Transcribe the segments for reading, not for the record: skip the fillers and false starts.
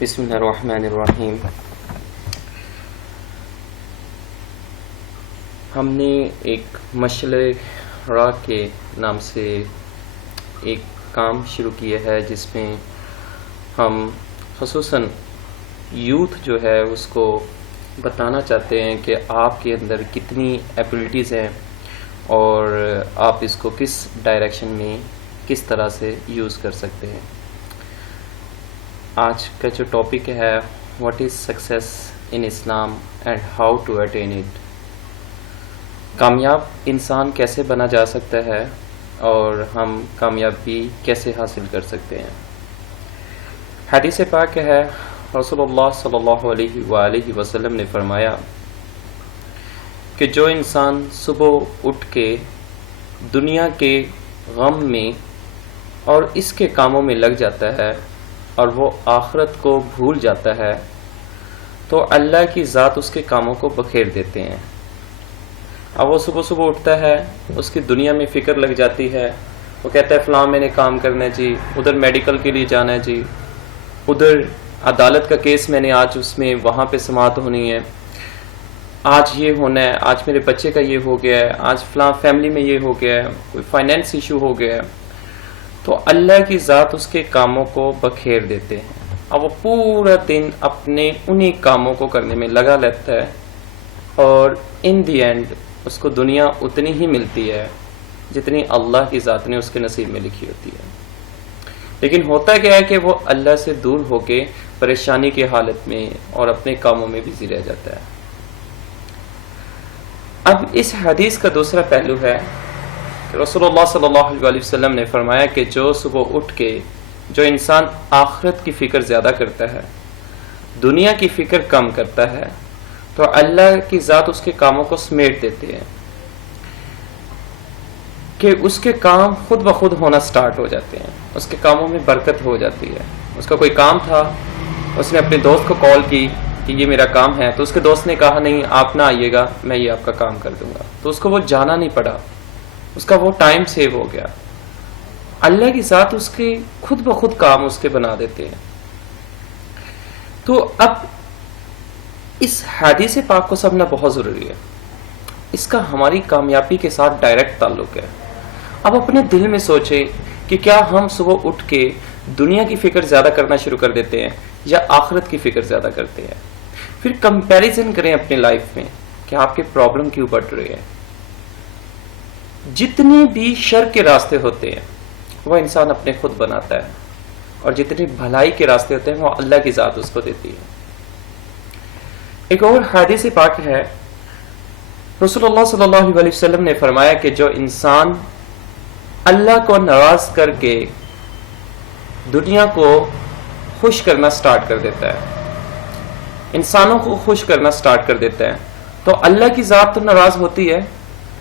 بسم اللہ الرحمن الرحیم. ہم نے ایک مشعل راہ کے نام سے ایک کام شروع کیا ہے جس میں ہم خصوصاً یوتھ جو ہے اس کو بتانا چاہتے ہیں کہ آپ کے اندر کتنی ایبلٹیز ہیں اور آپ اس کو کس ڈائریکشن میں کس طرح سے یوز کر سکتے ہیں. آج کا جو ٹاپک ہے what is success in Islam and how to attain it. کامیاب انسان کیسے بنا جا سکتا ہے اور ہم کامیابی کیسے حاصل کر سکتے ہیں. حدیث پاک ہے رسول اللہ صلی اللہ علیہ وآلہ وسلم نے فرمایا کہ جو انسان صبح اٹھ کے دنیا کے غم میں اور اس کے کاموں میں لگ جاتا ہے اور وہ آخرت کو بھول جاتا ہے تو اللہ کی ذات اس کے کاموں کو بکھیر دیتے ہیں. اب وہ صبح صبح اٹھتا ہے, اس کی دنیا میں فکر لگ جاتی ہے, وہ کہتا ہے فلاں میں نے کام کرنا ہے جی, ادھر میڈیکل کے لیے جانا ہے جی, ادھر عدالت کا کیس میں نے آج اس میں وہاں پہ سماعت ہونی ہے, آج یہ ہونا ہے, آج میرے بچے کا یہ ہو گیا ہے, آج فلاں فیملی میں یہ ہو گیا ہے, کوئی فائنینس ایشو ہو گیا ہے. تو اللہ کی ذات اس کے کاموں کو بکھیر دیتے ہیں. اب وہ پورا دن اپنے انہی کاموں کو کرنے میں لگا لیتا ہے اور ان دی اینڈ اس کو دنیا اتنی ہی ملتی ہے جتنی اللہ کی ذات نے اس کے نصیب میں لکھی ہوتی ہے. لیکن ہوتا کیا ہے کہ وہ اللہ سے دور ہو کے پریشانی کی حالت میں اور اپنے کاموں میں بزی رہ جاتا ہے. اب اس حدیث کا دوسرا پہلو ہے کہ رسول اللہ صلی اللہ علیہ وسلم نے فرمایا کہ جو صبح اٹھ کے جو انسان آخرت کی فکر زیادہ کرتا ہے, دنیا کی فکر کم کرتا ہے, تو اللہ کی ذات اس کے کاموں کو سمیٹ دیتے ہیں کہ اس کے کام خود بخود ہونا سٹارٹ ہو جاتے ہیں, اس کے کاموں میں برکت ہو جاتی ہے. اس کا کوئی کام تھا, اس نے اپنے دوست کو کال کی کہ یہ میرا کام ہے, تو اس کے دوست نے کہا نہیں آپ نہ آئیے گا, میں یہ آپ کا کام کر دوں گا, تو اس کو وہ جانا نہیں پڑا, اس کا وہ ٹائم سیو ہو گیا. اللہ کی ذات اس کے خود بخود کام اس کے بنا دیتے ہیں. تو اب اس حدیث پاک کو سمجھنا بہت ضروری ہے. اس کا ہماری کامیابی کے ساتھ ڈائریکٹ تعلق ہے. اب اپنے دل میں سوچیں کہ کیا ہم صبح اٹھ کے دنیا کی فکر زیادہ کرنا شروع کر دیتے ہیں یا آخرت کی فکر زیادہ کرتے ہیں. پھر کمپیریزن کریں اپنی لائف میں کہ آپ کے پرابلم کیوں بڑھ رہے ہیں. جتنے بھی شر کے راستے ہوتے ہیں وہ انسان اپنے خود بناتا ہے, اور جتنے بھلائی کے راستے ہوتے ہیں وہ اللہ کی ذات اس کو دیتی ہے. ایک اور حدیث پاک ہے رسول اللہ صلی اللہ علیہ وسلم نے فرمایا کہ جو انسان اللہ کو ناراض کر کے دنیا کو خوش کرنا سٹارٹ کر دیتا ہے, انسانوں کو خوش کرنا سٹارٹ کر دیتا ہے, تو اللہ کی ذات تو ناراض ہوتی ہے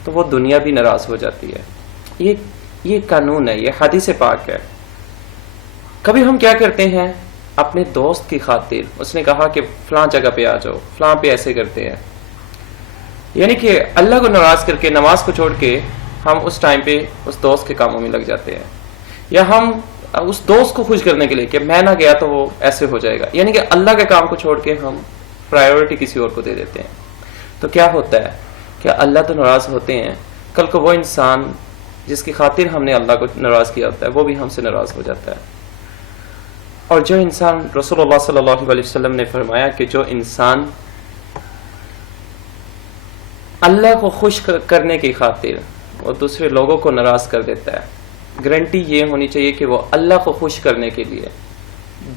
تو وہ دنیا بھی ناراض ہو جاتی ہے. یہ قانون ہے, یہ حدیث پاک ہے. کبھی ہم کیا کرتے ہیں اپنے دوست کی خاطر, اس نے کہا کہ فلاں جگہ پہ آ جاؤ, فلاں پہ ایسے کرتے ہیں, یعنی کہ اللہ کو ناراض کر کے نماز کو چھوڑ کے ہم اس ٹائم پہ اس دوست کے کاموں میں لگ جاتے ہیں, یا ہم اس دوست کو خوش کرنے کے لیے کہ میں نہ گیا تو وہ ایسے ہو جائے گا, یعنی کہ اللہ کے کام کو چھوڑ کے ہم پرائیورٹی کسی اور کو دے دیتے ہیں. تو کیا ہوتا ہے کہ اللہ تو ناراض ہوتے ہیں, کل کو وہ انسان جس کی خاطر ہم نے اللہ کو ناراض کیا ہوتا ہے وہ بھی ہم سے ناراض ہو جاتا ہے. اور جو انسان, رسول اللہ صلی اللہ علیہ وسلم نے فرمایا کہ جو انسان اللہ کو خوش کرنے کی خاطر وہ دوسرے لوگوں کو ناراض کر دیتا ہے, گارنٹی یہ ہونی چاہیے کہ وہ اللہ کو خوش کرنے کے لیے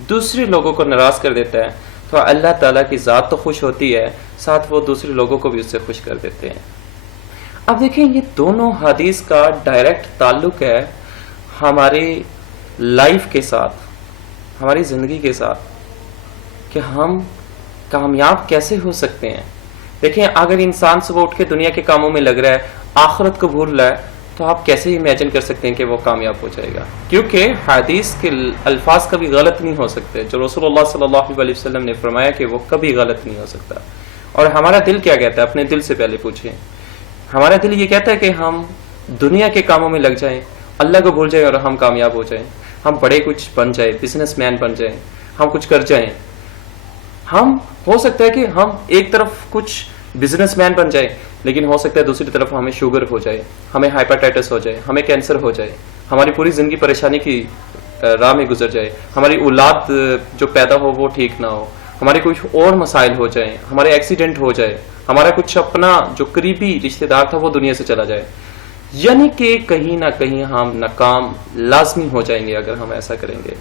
دوسرے لوگوں کو ناراض کر دیتا ہے, تو اللہ تعالیٰ کی ذات تو خوش ہوتی ہے, ساتھ وہ دوسرے لوگوں کو بھی اس سے خوش کر دیتے ہیں. اب دیکھیں یہ دونوں حدیث کا ڈائریکٹ تعلق ہے ہماری لائف کے ساتھ, ہماری زندگی کے ساتھ, کہ ہم کامیاب کیسے ہو سکتے ہیں. دیکھیں اگر انسان صبح اٹھ کے دنیا کے کاموں میں لگ رہا ہے, آخرت کو بھول رہا ہے, تو آپ کیسے امیجن کر سکتے ہیں کہ وہ کامیاب ہو جائے گا. کیونکہ حدیث کے الفاظ کبھی غلط نہیں ہو سکتے. جو رسول اللہ صلی اللہ علیہ وسلم نے فرمایا کہ وہ کبھی غلط نہیں ہو سکتا. اور ہمارا دل کیا کہتا ہے, اپنے دل سے پہلے پوچھیں. ہمارا دل یہ کہتا ہے کہ ہم دنیا کے کاموں میں لگ جائیں, اللہ کو بھول جائیں اور ہم کامیاب ہو جائیں, ہم بڑے کچھ بن جائیں, بزنس مین بن جائیں, ہم کچھ کر جائیں, ہم ہو سکتا ہے کہ ہم ایک طرف کچھ بزنس مین بن جائے، لیکن ہو سکتا ہے دوسری طرف ہمیں شوگر ہو جائے، ہمیں ہائپرٹائٹس ہو جائے، ہمیں کینسر ہو جائے، ہماری پوری زندگی پریشانی کی راہ میں گزر جائے، ہماری اولاد جو پیدا ہو وہ ٹھیک نہ ہو، ہمارے کچھ اور مسائل ہو جائیں، ہمارے ایکسیڈنٹ ہو جائے، ہمارا کچھ اپنا جو قریبی رشتہ دار تھا وہ دنیا سے چلا جائے، یعنی کہ کہیں نہ کہیں ہم ناکام لازمی ہو جائیں گے اگر ہم ایسا کریں گے۔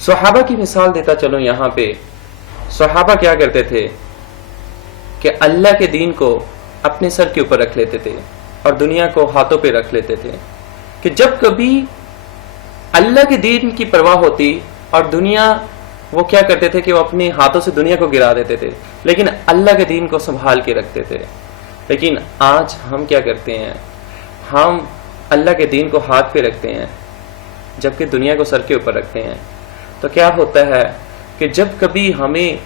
صحابہ کی مثال دیتا چلوں یہاں پہ۔ صحابہ کیا کرتے تھے کہ اللہ کے دین کو اپنے سر کے اوپر رکھ لیتے تھے اور دنیا کو ہاتھوں پہ رکھ لیتے تھے، کہ جب کبھی اللہ کے دین کی پرواہ ہوتی اور دنیا، وہ کیا کرتے تھے کہ وہ اپنے ہاتھوں سے دنیا کو گرا دیتے تھے، لیکن اللہ کے دین کو سنبھال کے رکھتے تھے۔ لیکن آج ہم کیا کرتے ہیں؟ ہم اللہ کے دین کو ہاتھ پہ رکھتے ہیں جبکہ دنیا کو سر کے اوپر رکھتے ہیں۔ تو کیا ہوتا ہے کہ جب کبھی ہمیں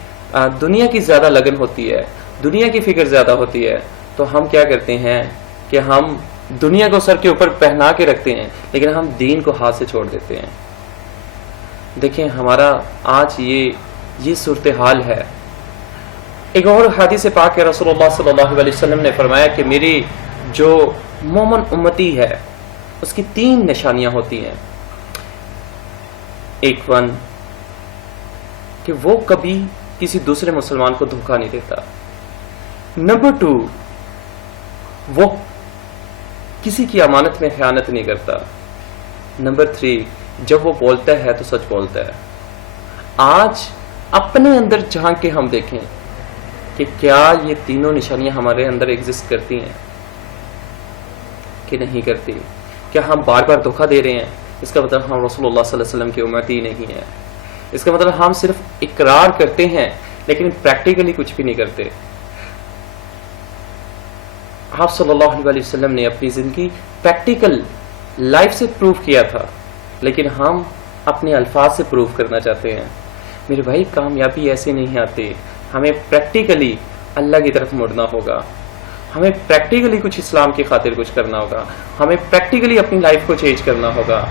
دنیا کی زیادہ لگن ہوتی ہے، دنیا کی فکر زیادہ ہوتی ہے، تو ہم کیا کرتے ہیں کہ ہم دنیا کو سر کے اوپر پہنا کے رکھتے ہیں لیکن ہم دین کو ہاتھ سے چھوڑ دیتے ہیں۔ دیکھیں ہمارا آج یہ صورتحال ہے۔ ایک اور حدیث پاک ہے، رسول اللہ صلی اللہ علیہ وسلم نے فرمایا کہ میری جو مومن امتی ہے اس کی 3 نشانیاں ہوتی ہیں۔ ایک 1 کہ وہ کبھی کسی دوسرے مسلمان کو دھوکہ نہیں دیتا۔ نمبر 2 وہ کسی کی امانت میں خیانت نہیں کرتا۔ نمبر 3 جب وہ بولتا ہے تو سچ بولتا ہے۔ آج اپنے اندر جھانک کے ہم دیکھیں کہ کیا یہ تینوں نشانیاں ہمارے اندر ایگزسٹ کرتی ہیں کہ نہیں کرتی؟ کیا ہم بار بار دھوکہ دے رہے ہیں؟ اس کا مطلب ہم رسول اللہ صلی اللہ علیہ وسلم کی امتی نہیں ہے۔ اس کا مطلب ہم صرف اقرار کرتے ہیں لیکن پریکٹیکلی کچھ بھی نہیں کرتے۔ آپ صلی اللہ علیہ وسلم نے اپنی زندگی پریکٹیکل لائف سے پروف کیا تھا، لیکن ہم اپنے الفاظ سے پروف کرنا چاہتے ہیں۔ میرے بھائی کامیابی ایسے نہیں آتی، ہمیں پریکٹیکلی اللہ کی طرف مڑنا ہوگا، ہمیں پریکٹیکلی کچھ اسلام کی خاطر کچھ کرنا ہوگا، ہمیں پریکٹیکلی اپنی لائف کو چینج کرنا ہوگا۔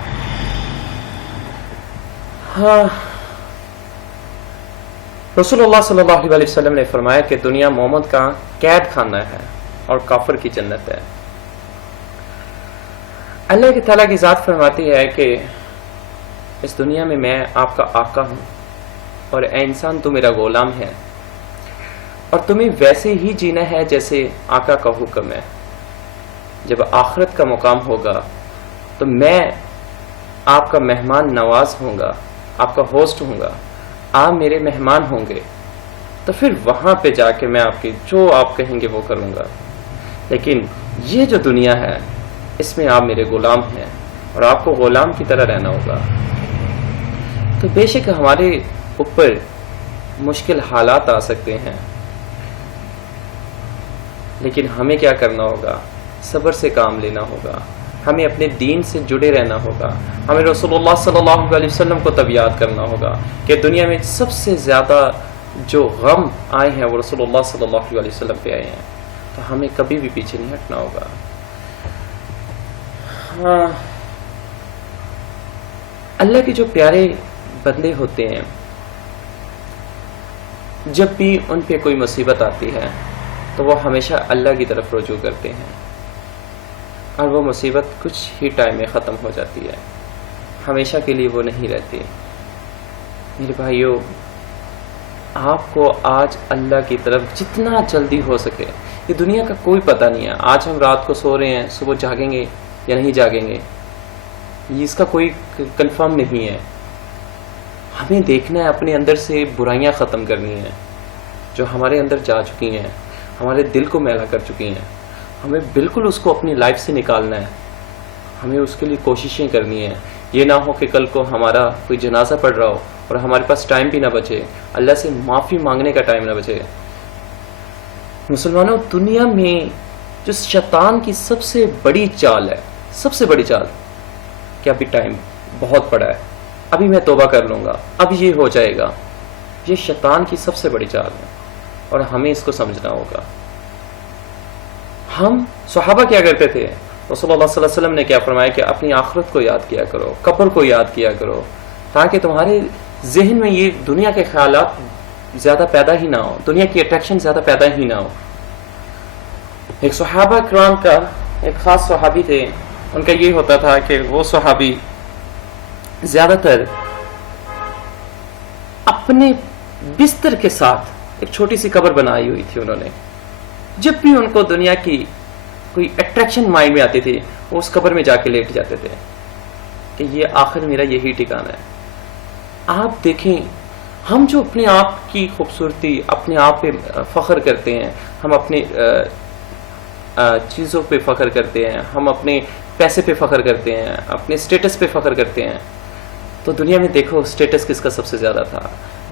ہاں، رسول اللہ صلی اللہ علیہ وسلم نے فرمایا کہ دنیا مومن کا قید خانہ ہے اور کافر کی جنت ہے۔ اللہ کی تعالیٰ کی ذات فرماتی ہے کہ اس دنیا میں آپ کا آقا ہوں اور اے انسان تو میرا غلام ہے، اور تمہیں ویسے ہی جینا ہے جیسے آقا کا حکم ہے۔ جب آخرت کا مقام ہوگا تو میں آپ کا مہمان نواز ہوں گا، آپ کا ہوسٹ ہوں گا، آپ میرے مہمان ہوں گے، تو پھر وہاں پہ جا کے میں آپ کی جو آپ کہیں گے وہ کروں گا۔ لیکن یہ جو دنیا ہے اس میں آپ میرے غلام ہیں اور آپ کو غلام کی طرح رہنا ہوگا۔ تو بے شک ہمارے اوپر مشکل حالات آ سکتے ہیں، لیکن ہمیں کیا کرنا ہوگا؟ صبر سے کام لینا ہوگا، ہمیں اپنے دین سے جڑے رہنا ہوگا، ہمیں رسول اللہ صلی اللہ علیہ وسلم کو تب یاد کرنا ہوگا کہ دنیا میں سب سے زیادہ جو غم آئے ہیں وہ رسول اللہ صلی اللہ علیہ وسلم پہ آئے ہیں، تو ہمیں کبھی بھی پیچھے نہیں ہٹنا ہوگا۔ ہاں، اللہ کے جو پیارے بندے ہوتے ہیں، جب بھی ان پہ کوئی مصیبت آتی ہے تو وہ ہمیشہ اللہ کی طرف رجوع کرتے ہیں، اور وہ مصیبت کچھ ہی ٹائم میں ختم ہو جاتی ہے، ہمیشہ کے لیے وہ نہیں رہتی۔ میرے بھائیوں، آپ کو آج اللہ کی طرف جتنا جلدی ہو سکے، یہ دنیا کا کوئی پتہ نہیں ہے، آج ہم رات کو سو رہے ہیں، صبح جاگیں گے یا نہیں جاگیں گے، اس کا کوئی کنفرم نہیں ہے۔ ہمیں دیکھنا ہے، اپنے اندر سے برائیاں ختم کرنی ہیں جو ہمارے اندر جا چکی ہیں، ہمارے دل کو میلا کر چکی ہیں، ہمیں بالکل اس کو اپنی لائف سے نکالنا ہے، ہمیں اس کے لیے کوششیں کرنی ہیں۔ یہ نہ ہو کہ کل کو ہمارا کوئی جنازہ پڑ رہا ہو اور ہمارے پاس ٹائم بھی نہ بچے، اللہ سے معافی مانگنے کا ٹائم نہ بچے۔ مسلمانوں، دنیا میں جو شیطان کی سب سے بڑی چال ہے، سب سے بڑی چال کہ ابھی ٹائم بہت پڑا ہے، ابھی میں توبہ کر لوں گا، اب یہ ہو جائے گا، یہ شیطان کی سب سے بڑی چال ہے اور ہمیں اس کو سمجھنا ہوگا۔ ہم صحابہ کیا کرتے تھے؟ رسول اللہ صلی اللہ علیہ وسلم نے کیا فرمایا کہ اپنی آخرت کو یاد کیا کرو، قبر کو یاد کیا کرو، تاکہ تمہارے ذہن میں یہ دنیا کے خیالات زیادہ پیدا ہی نہ ہو، دنیا کی اٹریکشن زیادہ پیدا ہی نہ ہو. ایک صحابہ کرام کا ایک خاص صحابی تھے، ان کا یہ ہوتا تھا کہ وہ صحابی زیادہ تر اپنے بستر کے ساتھ ایک چھوٹی سی قبر بنائی ہوئی تھی انہوں نے. جب بھی ان کو دنیا کی کوئی اٹریکشن مائنڈ میں آتی تھی وہ اس قبر میں جا کے لیٹ جاتے تھے کہ یہ آخر میرا یہی ٹھکانہ ہے. آپ دیکھیں ہم جو اپنے آپ کی خوبصورتی، اپنے آپ پہ فخر کرتے ہیں، ہم اپنے چیزوں پہ فخر کرتے ہیں، ہم اپنے پیسے پہ فخر کرتے ہیں، اپنے اسٹیٹس پہ فخر کرتے ہیں، تو دنیا میں دیکھو اسٹیٹس کس کا سب سے زیادہ تھا؟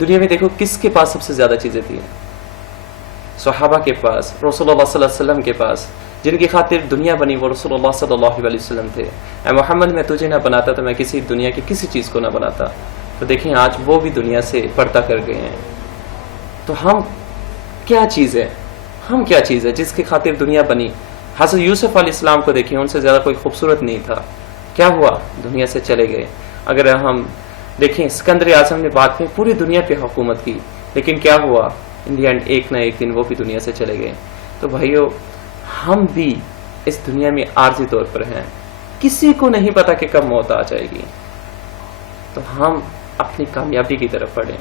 دنیا میں دیکھو کس کے پاس سب سے زیادہ چیزیں تھیں؟ صحابہ کے پاس، رسول اللہ صلی اللہ علیہ وسلم کے پاس. جن کی خاطر دنیا بنی وہ رسول اللہ صلی اللہ علیہ وسلم تھے. اے محمد میں تجھے نہ بناتا تو میں کسی دنیا کی کسی چیز کو نہ بناتا. تو دیکھیں آج وہ بھی دنیا سے پردہ کر گئے ہیں. تو ہم کیا چیز ہے، ہم کیا چیز ہے جس کی خاطر دنیا بنی؟ حضرت یوسف علیہ السلام کو دیکھیں، ان سے زیادہ کوئی خوبصورت نہیں تھا. کیا ہوا؟ دنیا سے چلے گئے. اگر ہم دیکھیں سکندر اعظم نے بعد میں پوری دنیا پہ حکومت کی، لیکن کیا ہوا؟ ان دی اینڈ ایک نہ ایک دن وہ بھی دنیا سے چلے گئے. تو بھائیو ہم بھی اس دنیا میں عارضی طور پر ہیں، کسی کو نہیں پتا کہ کب موت آ جائے گی. تو ہم اپنی کامیابی کی طرف بڑھیں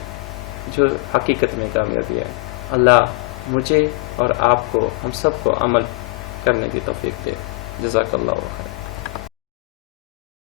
جو حقیقت میں کامیابی ہے. اللہ مجھے اور آپ کو، ہم سب کو عمل کرنے کی توفیق دے. جزاک اللہ خیر.